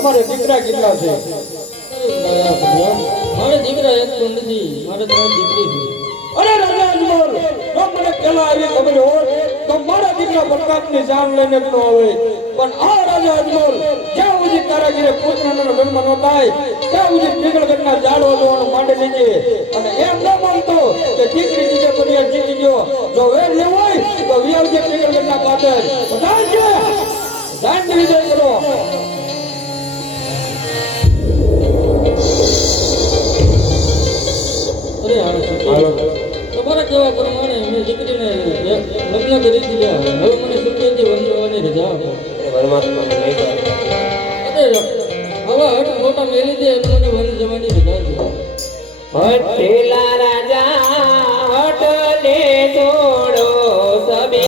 તમારે દીકરા કેટલા છે? મારે દીકરા એક પણ નથી, મારે 3 દીકરી છે. અરે રાજા અજમલ, જો મને પેલા આવી ખબર હોત તો મારા દીકરા પ્રતાપની જાન લઈને ન આવે પણ આ રાજા અજમલ જ્યાં સુધી કારાગીરે પુત્રનો જન્મ ન થાય ત્યાં સુધી પીગળગઢના ઝાડ વધવાનું માંડી લીજે અને એમ ન માનતો કે દીકરી દીકરા પરિવાર જીતી ગયો જો વેર લેવો હોય તો વિયાવજે પીગળગઢના પાદર બધાય છે જાન વિજય કરો હાલો તમારા કેવા પ્રમાણે મેં દીકરીને લગ્ન કરી દીધા હવે મને સુખેથી વંદવાની રજા આપો પરમાત્માને નહીં કરે અરે હવે હટ મોટા મેલી દે એટલે મને વંદ જવાની રજા આપો હઠેલા રાજા